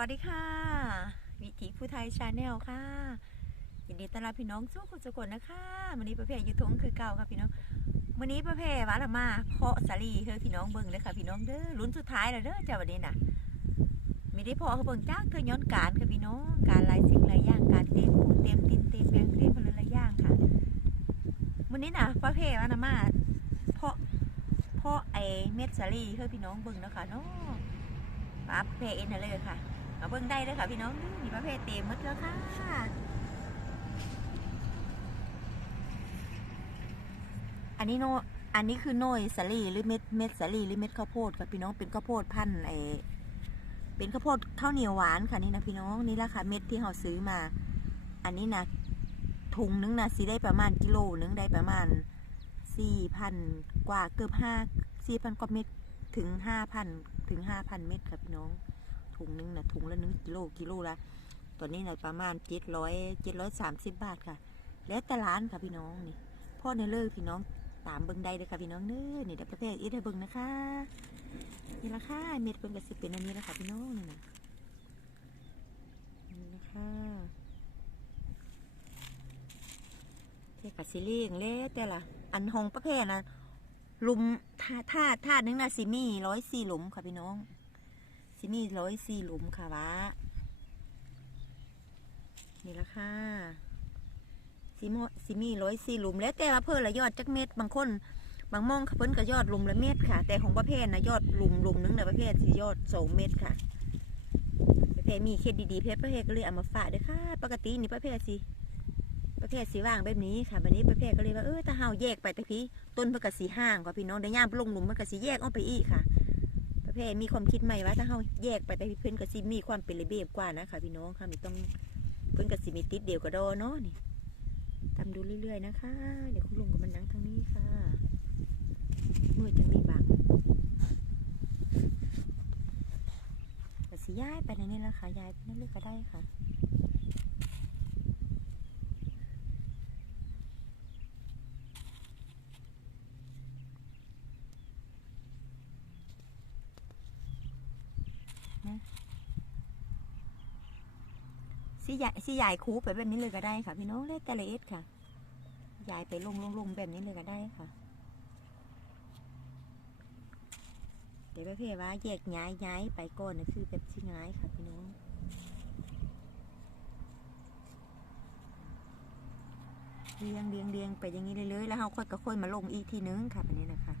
วัสดีค่ะ วิถีผู้ไทยชาแนลค่ะยินดีต้อนรับพี่น้องสู้คุณสุลนะคะวันนี้ประเภทยุทงคือเก่าค่ะพี่น้องวันนี้ประเภทวาละมาเพาะสาลีเฮ้ยพี่น้องเบิ่งเลยค่ะพี่น้องเด้อลุ้นสุดท้ายแล้วเด้อจ้าวันนี้น่ะไม่ได้เพาะเขาเบิ่งจ้าเคยย้อนการค่ะพี่น้องการหลายสิ่งหลายอย่างการเต็มพูเต็มตินเต็มแปลงเต็มพลหลายอย่างค่ะวันนี้น่ะประเภทวาละมาเพาะเพาะไอเม็ดสาลีเฮ้ยพี่น้องเบิ่งแล้วค่ะเนาะปลาเพเอ็นเลยค่ะ เบิ่งได้เลยค่ะพี่น้องมีปลาเพเต็มหมดแล้วค่ะอันนี้โนอันนี้คือโนยสาลีหรือเม็ดเม็ดสาลีหรือเม็ดข้าวโพดค่ะพี่น้องเป็นข้าวโพดพันธุ์ไอเป็นข้าวโพดข้าวเหนียวหวานค่ะนี่นะพี่น้องนี่แหละค่ะเม็ดที่เราซื้อมา อันนี้นะถุงนึงนะสิได้ประมาณกิโลนึงได้ประมาณสี่พันกว่าเกือบห้าสี่พันกว่าเม็ดถึงห้าพันถึงห้าพันเม็ดครับพี่น้อง ถุงนึงนะถุงละหนึ่งกิโลกิโลละตอนนี้นะประมาณเจ็ดร้อยเจ็ดร้อยสามสิบบาทค่ะ แล้วแต่ร้านค่ะพี่น้องนี่พ่อในเลิกพี่น้องตามเบิ้งได้เลยค่ะพี่น้องเน้อนี่เดี๋ยวประเภทอีทให้เบิ้งนะคะนี่ละค่ะเม็ดเบิ้งกับสิบเป็นอันนี้ละค่ะพี่น้องนี่นะนี่นะคะเทกับซิเลี่ยงแล้วแต่ละอันหงประเภทนะหลุมท่าท่าท่านึงนะซิมี่ร้อยสี่หลุมค่ะพี่น้อง ซิมี่ร้อยสี่หลุมค่ะวะนี่ละค่ะซิมซิมี่ร้อยสี่หลุม แล้วแต่ว่าเพื่อละยอดจักเม็ดบางคน บางมองเพิ่นก็ยอดหลุมละเม็ดค่ะ แต่ของประเภทนะยอดหลุมหลุมนึงนประเภทสิยอดสองเม็ดค่ะประเภทมีเคสดีๆเพชรประเภทก็เลยเอามาฝากเด้วยค่ะ ปกตินี่ประเภทสิประเภทสีว่างแบบนี้ค่ะวันนี้ประเภทก็เลยว่าเออถ้าเฮาแยกไปแต่พี่ต้นเพื่อกสีห่างกว่าพี่น้องได้ย่ามลงหลุมมันก็สีแยกออกไปอีกค่ะ พรมีความคิดใหม่ว่าถ้าเขาแยกไปแต่พี่เพิ่นกับซิมีความเป็นระเบียบกว่านะคะพี่น้องค่ะไม่ต้องเพิ่นกับซิมีติดเดียวก็ดเนาะนี่ทำดูเรื่อยๆนะคะ เดี๋ยวคุณลุงกับมันนั่งทางนี้ค่ะมือจังมีบังก็สิย้ายไปในนี้แล้วค่ะย้ายไปนั่นเลยก็ได้ค่ะ สิยายสิยายคูไปแบบนี้เลยก็ได้ค่ะ พี่น้องเล็กแต่ละเอ็ดค่ะยายไปลงลงลงแบบนี้เลยก็ได้ค่ะ เดี๋ยวเพี่อว่าแยกย้ายย้ายไปก่อนนะคือแบบที่ย้ายค่ะพี่น้องเรียงเรียงเรียงไปอย่างนี้เลยๆแล้วเราค่อยก็ค่อยมาลงอีกทีนึงค่ะแบบนี้นะคะ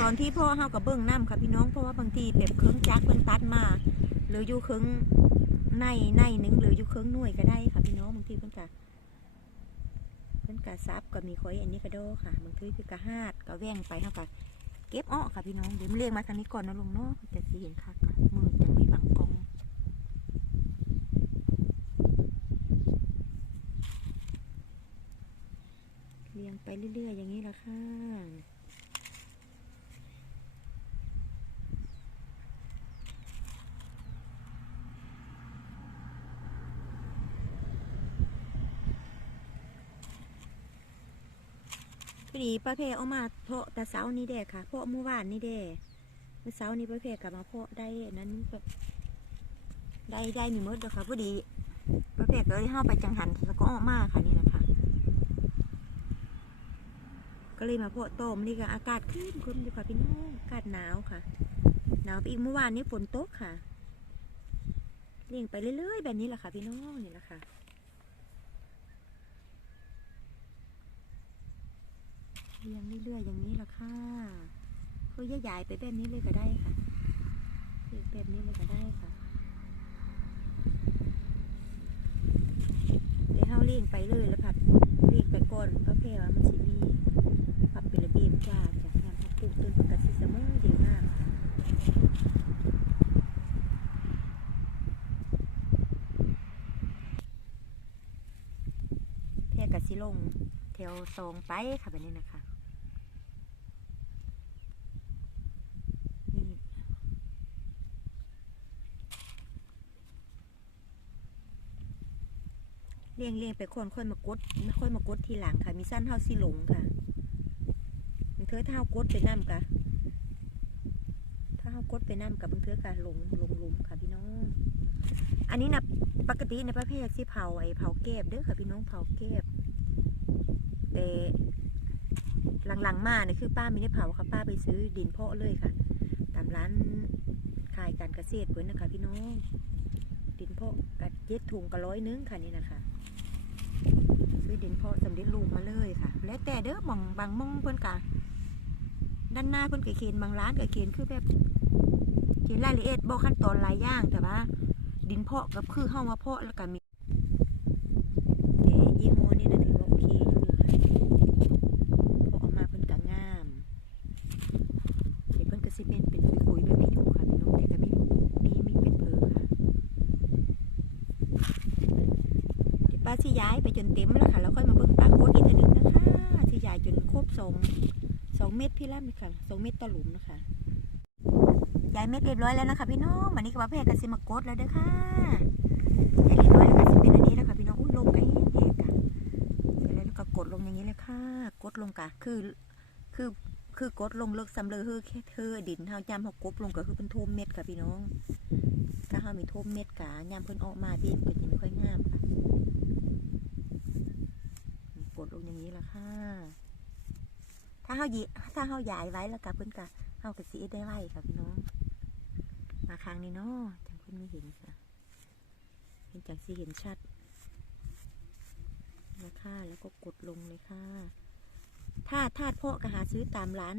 ตอนที่พ่อเฮากับเบิ้งน้ำค่ะพี่น้องเพราะว่าบางทีแบบเครื่องจักรเพิ่นตัดมาหรืออยู่เครื่องในในหนึ่งหรืออยู่เครื่องหน่วยก็ได้ค่ะพี่น้องบางทีเพิ่นกะเพิ่นกะซับก็มีคอยอันนี้ก็โดค่ะบางทีเพิ่นกะหาดก็แว่งไปเฮาก็เก็บอ้อค่ะพี่น้องเดี๋ยวเรียกมาทางนี้ก่อนนะลุงเนาะจะสิเห็นค่ะมือจังไม่บังกล้องเรียงไปเรื่อยๆอย่างนี้ละค่ะ ดีป้าเพเอามาเพาะแต่เสานี้เด้ค่ะเพาะเมื่อวานนี้เด้เมื่อเสานี้ป้าเพกลับมาเพาะได้นั้นแบบได้ได้มีมดเด้อค่ะพอดีป้าเพก็เลยเข้าไปจังหันแล้วก็ออกมาค่ะนี่นะคะก็เลยมาเพาะต้มนี่ก็อากาศขึ้นขึ้นอยู่ค่ะพี่น้องอากาศหนาวค่ะ หนาวไปอีกเมื่อวานนี้ฝนตกค่ะเลี้ยงไปเรื่อยๆแบบนี้แหละค่ะพี่น้องนี่แหละค่ะ เรียงเรื่อยๆอย่างนี้ละค่ะคือยายๆไปแบบนี้เลยก็ได้ค่ะแบบนี้เลยก็ได้ค่ะเดี๋ยวเฮาเลี้ยงไปเลยแล้วผัดเลี้ยงไปก่อนก็แค่ว่ามันสิมีปรับเป็นระเบียบจ้าจากงานพักปลูกต้นประกาศสิเสมอดีมากแค่กะสิลงแถวซองไปค่ะแบบนี้นะคะ นี่ เลี้ ยงเลี้ยงไปคนค่อยมากดค่อยมากดทีหลังค่ะ มีสั้นเฮาสิหลงค่ะบางเธอถ้าเฮากดไปน้ำกะถ้าเฮากดไปน้ำกับบางเธอกะหลงหลงหลุมค่ะพี่น้อง อันนี้นะปกติในประเภทสิเผาไอ้เผาเก็บเด้อค่ะพี่น้องเผาเก็บแต่หลังๆมาเนี่ยคือป้าไม่ได้เผาค่ะป้าไปซื้อดินเพาะเลยค่ะ ตามร้านขายการเกษตรเพื่อนนะคะพี่น้องดินเพาะกัดเจ็ดถุงกะร้อยนึงค่ะนี่นะคะ ซื้อดินเพาะสำเร็จรูปมาเลยค่ะ แล้วแต่เด้อมองบางมองเพื่อนกะด้านหน้าเพื่อนกะเคนบางร้านกะเคนคือแบบเขียนรายละเอียดบอกขั้นตอนหลายอย่างแต่ว่า ดินเพาะกับคือเข้ามาเพาะแล้วก็มีแต่ยี่ห้อนี่นะถือว่าโอเคอยู่เพาะออกมาเพิ่นกะงามเดี๋ยวเพิ่นก็สิเป็นเป็นอยู่ค่ะพี่น้องแต่ก็มีมีมีเป็นเพอค่ะเดี๋ยว ป้าสิย้ายไปจนเต็มแล้วค่ะ แล้วค่อยมาเบิ่งป้าโคตรอีกทีนึงนะคะสิย้ายจนครบสองสองเม็ดพี่ล่ำค่ะสองเม็ดต่อหลุมนะคะย้ายเม็ดเรียบร้อยแล้วนะคะ พี่น้องวันนี้ก็มาเพจกันสิมากดแล้วเด้อค่ะย้ายเรียบร้อยแล้วก็สิเป็นอันนี้แล้วค่ะพี่น้องอุ้ยลงกันแห้งๆค่ะเสร็จแล้วก็กดลงอย่างนี้เลยค่ะ กดลงกะคือคือคือกดลงเลิกสำเร็จคือแค่เธอดินเฮายามเฮากบลงก็คือเป็นโทมเม็ดค่ะพี่น้องถ้าเฮามีโทมเม็ดกะยามเพิ่นออกมาเบี้ยมันก็จะไม่ค่อยงามค่ะ ดลงอย่างนี้ละค่ะ ถ้าเฮายิถ้าเฮาย้ายไว้แล้วก็เพิ่นก็เฮาก็สิเอ็ดได้ไว้ค่ะพี่น้อง มาครั้งนี้เนาะจังเพิ่นไม่เห็นค่ะเห็นจังสิเห็นชัดนะคะแล้วก็กดลงเลยค่ะถ้าธาตุเพาะก็หาซื้อตามร้าน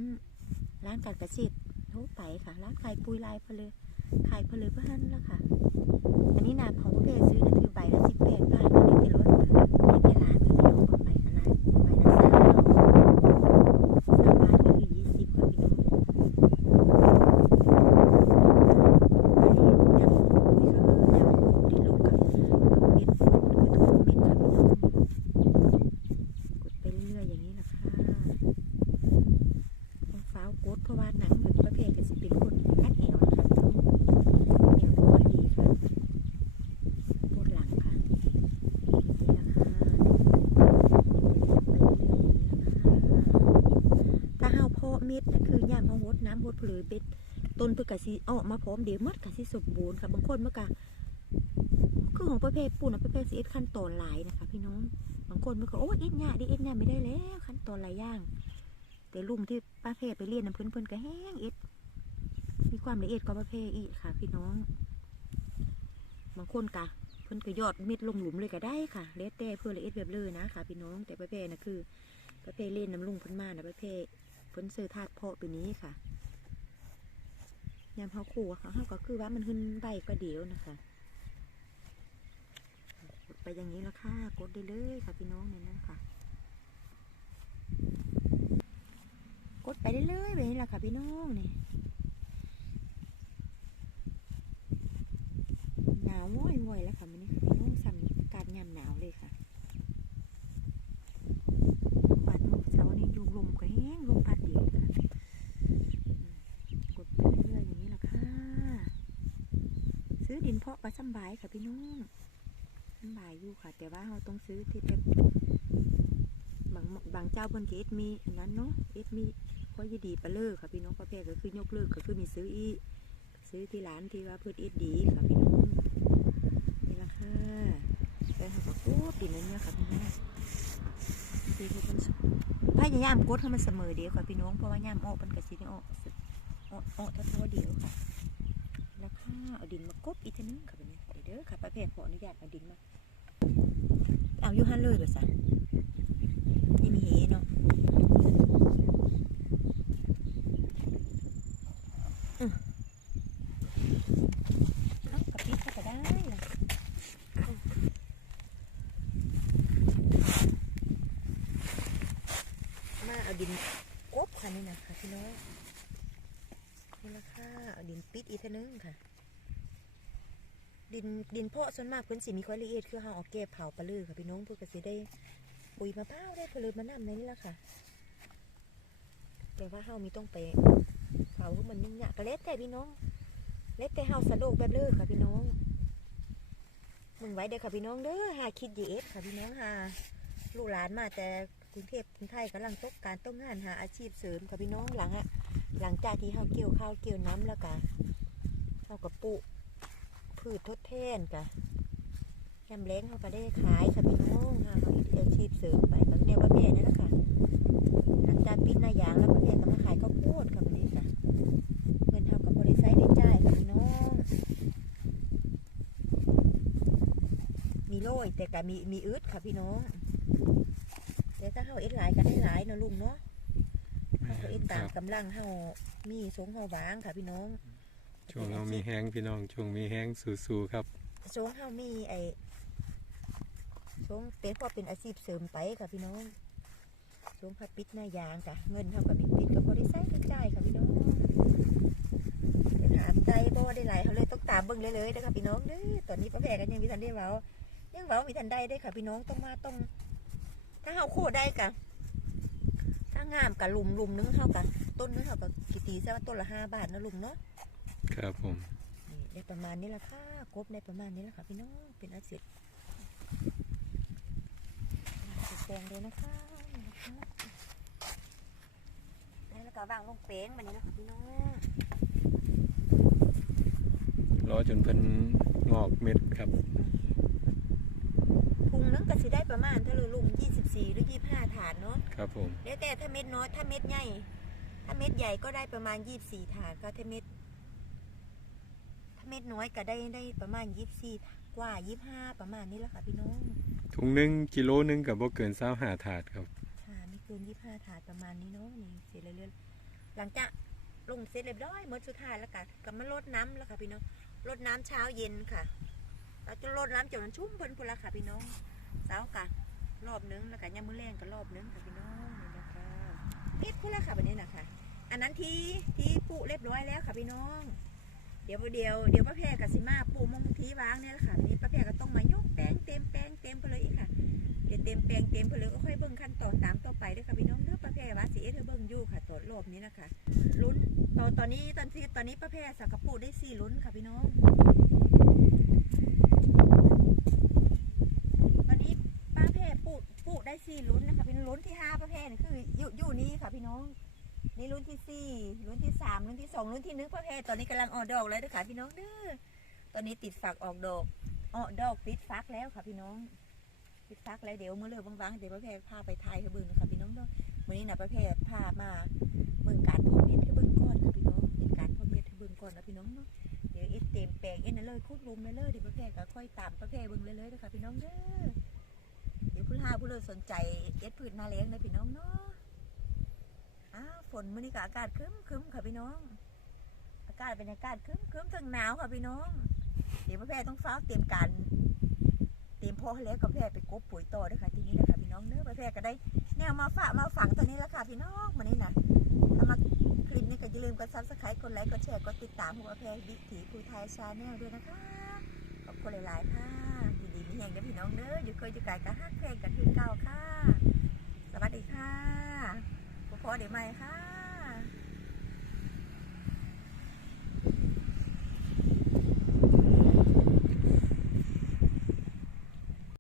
ร้านการเกษตรทั่วไปค่ะ ร้านขายปุ๋ยลายเพลอขายเพลอเพื่อนละค่ะ อันนี้นาของประเภทซื้อนะคือใบละสิบแปดบาทไม่ได้เป็นรถไม่ได้ร้านค่ะพี่น้องเอาไปกันร้านใบละสามสามบาทก็คือยี่สิบค่ะพี่น้อง ไปเรื่อยๆอย่างนี้แหละค่ะต้องฟ้าวกดเพราะว่าหนังเหมือนประเภทก็สิเป็นคนคัดเหนียวนะคะพี่น้องเหนียวไม่ค่อยดีค่ะปวดหลังค่ะนี่แหละค่ะไปเรื่อยๆอย่างนี้แหละค่ะถ้าเฮาเพาะเม็ดน่ะคือย่ามเฮาหดน้ำหด เผลอเบ็ดต้นเพื่อกะสิออกมาพร้อมเดี๋ยวมัดกะสิสมบูรณ์ค่ะบางคนเมื่อกะคือของประเภทปูนประเภทสิเอ็ดขั้นตอนหลายนะคะ พี่น้องบางคนเมื่อก็โอ้ยเอ็ดยากดิเอ็ดยากไม่ได้แล้วขั้นตอนหลายอย่าง แต่ลุมที่ประเภทไปเรียนน้ำเพื่อนเพื่อนก็แห้งเอ็ดมีความละเอียดกว่าประเภทอีกค่ะ พี่น้อง บางคนกะเพื่อนก็ยอดเม็ดลงหลุมเลยก็ได้ค่ะแล้วแต่เพื่อละเอียดแบบเลยนะค่ะ พี่น้องแต่ประเภทนะคือประเภทเล่นน้ำลุงเพิ่นมานะประเภทเพิ่นซื้อธาตุเพาะตัวนี้ค่ะ ยามเขาขู่เขาเขาก็คือว่ามันขึ้นใบก็เดียวนะคะกดไปอย่างนี้แล้วค่ะกดได้เลยค่ะพี่น้องเนี่ยนะคะกดไปได้เลยแบบนี้แหละค่ะพี่น้องเนี่ยหนาวว้อยว้อยแล้วค่ะมันนี่ค่ะพี่น้องสั่งอากาศยามหนาวเลยค่ะบัดมื้อเช้านี้อยู่ลมก็แห้งลมพัดเดียวค่ะ กดไปเรื่อยๆอย่างนี้แหละค่ะ ซื้อดินเพาะก็สำ บายค่ะพี่น้องสำบายอยู่ค่ะ แต่ว่าเราต้องซื้อที่แบบบางบางเจ้าเพิ่นเอ็ดมีอันนั้นเนาะเอ็ดมีค่อยดีไปเลยค่ะพี่น้องประเภทก็คือยกเลิกก็คือมีซื้ออีซื้อที่ร้านที่ว่าพิ่นเอ็ดดีค่ะพี่น้องนี่ละค่ะแต่เขาก็กดดินนั่นเนี่ยค่ะพี่น้องดีคือเพิ่นพยายามกดให้มันเสมอเดียวค่ะพี่น้องเพราะว่าย่ามออกมันก็สิได้ออกเอาเอาเท่าเท่าเดียวค่ะแล้วค่ะเอาดินมากบอีกทีนึงค่ะแบบนี้เดี๋ยวเด้อค่ะป้าเพนขออนุญาตเอาดินมาเอาอยู่หันเลยเบอร์สันนี่มีเฮเนาะอืมเอากระปิดขับได้มาเอาดินกบค่ะนี่นะคะพี่น้องนี่ละค่ะเอาดินปิดอีกทีนึงค่ะ ดินดินเพาะส่วนมากเพิ่นสิมีความละเอียดคือเฮาเอาเก็บเผาปลาลือค่ะพี่น้องเพื่อก็สิได้ปุ๋ยมะพร้าวได้ผลือมะนำในนี่ละค่ะ แต่ว่าเฮามีต้องไปเผาให้มันยุ่งยากก็แล้วแต่พี่น้องแล้วแต่เฮาสะดวกแบบเลยค่ะพี่น้องมึงไว้เด้อค่ะพี่น้องเด้อหาคิดดีเอสค่ะพี่น้องหาลูกหลานมาแต่กรุงเทพกรุงไทยกำลังตกการต้องงานหาอาชีพเสริมค่ะพี่น้องหลังอะหลังจากที่เฮาเกี่ยวข้าวเกี่ยวน้ำแล้วก็เฮากับปลูก พืชทดแทนกะยำเล้งเฮาก็ได้ขายค่ะพี่น้องหาเฮาเฮ็ดอาชีพเสริมไปบางแนวว่าแม่นั่นแหละค่ะหลังจากปิดหน้ายางแล้วประเภทก็มาขายข้าวโพดค่ะวันนี้ค่ะเงินเฮากับบริษัทได้จ่ายค่ะพี่น้อง มีโรยแต่ก็มีมีอึดค่ะพี่น้องเดี๋ยวถ้าเฮาเอ็ดหลายก็ได้หลายเนาะลุงเนาะถ้าเฮาเอ็ดคตามรับกำลังเฮามีสงเฮาบางค่ะพี่น้อง ช่วงเรามีแห้งพี่น้อง ช่วงมีแห้งสู้ๆครับสงเฮามีไอ้สงเป็นพอเป็นอาชีพเสริมไปค่ะพี่น้องสงพัดปิดหน้ายางค่ะ เงินเฮาก็มีปิดก็บ่ได้ใช้ได้จ่ายค่ะพี่น้องถามใจบ่ได้หลายเขาเลยต้องตามเบิ่งเลยเลยๆนะคะพี่น้องเด้อตอนนี้ป้าแพรกันยังมีทันได้เว้ายังเว้ามีทันได้ได้ค่ะพี่น้องต้องมาต้อง ถ้าเฮาโคได้กะถ้างามกะลุมลุมนึงเท่ากันต้นนึงเท่ากับกี่ตีซะว่าต้นละห้าบาทนะลุงเนาะ ครับผมนี่ได้ประมาณนี้ละค่ะกบได้ประมาณนี้ละค่ะพี่น้องเป็นอาชีพแปลงเลยนะคะนี่นะคะแล้วก็วางลงเป้งมันนี้นะคะพี่น้องรอจนเพิ่นงอกเม็ดครับพุงนึงก็สิได้ประมาณเท่าไหร่ลุง24 หรือ 25 ถาดเนาะครับผมแล้วแต่ถ้าเม็ดน้อยถ้าเม็ดใหญ่ถ้าเม็ดใหญ่ก็ได้ประมาณยี่สี่ถาดก็ถ้าเม็ดถ้า เม็ดน้อยก็ได้ได้ประมาณยี่สี่กว่ายี่ห้าประมาณนี้แหละค่ะพี่น้องถุงหนึงกิโลหนึงกับบ่เกิน25ถาดครับค่ะไม่เกินยี่ห้าถาดประมาณนี้เนาะนี่เสร็จเรื่อยๆหลังจากลงเสร็จเรียบร้อยหมดสุดท้ายแล้วกันก็มาลดน้ำแล้วค่ะพี่น้องลดน้ำเช้าเย็นค่ะเราจะลดน้ำจนมันชุ่มเพิ่นพุ่นละค่ะพี่น้องเช้ากะรอบนึงแล้วก็ยามมื้อแรงก็รอบนึงค่ะพี่น้องนี่นะคะเม็ดพุ่นละค่ะแบบนี้นะคะอันนั้นที่ที่ปุเรียบร้อยแล้วค่ะพี่น้องเดี๋ยวเดี๋ยวเดี๋ยวป้าแพรกับสิมาปูมงทีวางเนี่ยแหละค่ะนี่ป้าแพรก็ต้องมายกแป้งเต็มแป้งเต็มไปเลยอีกค่ะเดี๋ยวเต็มแป้งเต็มไปเลยก็ค่อยเบิ่งขั้นตอนตามต่อไปด้วยค่ะพี่น้องเด้อป้าแพรว่าสิเอ็ดให้เบิ่งอยู่ค่ะตอนรอบนี้นะคะลุ้นตอนตอนนี้ตอนที่ตอนนี้ป้าแพรสักกระปูได้สี่ลุ้นค่ะพี่น้องตอนนี้ป้าแพรปูปูได้สี่ลุ้นนะคะพี่น้องลุ้นที่ห้าป้าแพรนี่คืออยู่อยู่นี่ค่ะพี่น้อง นี่รุ่นที่สี่รุ่นที่สามรุ่นที่สองรุ่นที่หนึ่งประเภทตอนนี้กำลังออกดอกแล้วนะคะพี่น้องเด้อตอนนี้ติดฝักออกดอกออกดอกติดฟักแล้วค่ะพี่น้อง ติดฟักแล้วเดี๋ยวเมื่อเลิกว่างๆเดี๋ยวประเภทพาไปไทยให้เบิ่งนะคะพี่น้องเด้อวันนี้นะประเภทพามาเบิ่งการพ่อเม็ดให้เบิ่งก่อนค่ะพี่น้องเป็นการพ่อเม็ดให้เบิ่งก่อนนะพี่น้องเนาะเดี๋ยวเอ็ดเต็มแปลงเอ็ดนั่นเลยคุดลุมเลยเลยเดี๋ยวประเภทก็ค่อยตามประเภทเบิ่งเลยเลยนะคะพี่น้องเด้อเดี๋ยวผู้หาผู้เลยสนใจเอ็ดพืชนาเลี้ยงนะพี่น้องเนาะ อ้าฝนมื้อนี้ก็อากาศคึ้มคึ้มค่ะพี่น้อง อากาศเป็นอากาศคึ้มคึ้มถึงหนาวค่ะพี่น้อง เดี๋ยวพ่อแพรต้องฟ้าเตรียมการ เตรียมพ่อแล้วกับแพรไปกบปุ๋ยต่อด้วยค่ะทีนี้นะคะพี่น้องเนื้อพ่อแพรก็ได้แนวมาฝากมาฝังตัวนี้แล้วค่ะพี่น้องมื้อนี้นะถ้ามาคลิปนี้ก็อย่าลืมกดซับสไครต์กดไลค์กดแชร์กดติดตามพวกพ่อแพรวิถีภูไทยชาแนลด้วยนะคะขอบคุณหลายๆค่ะยินดีมีแห่งกับพี่น้องเด้ออยู่เคยอยู่ไกลกับฮักเพลงกันคือเก่าค่ะ สวัสดีค่ะ พอเดี๋ยวใหม่ค่ะ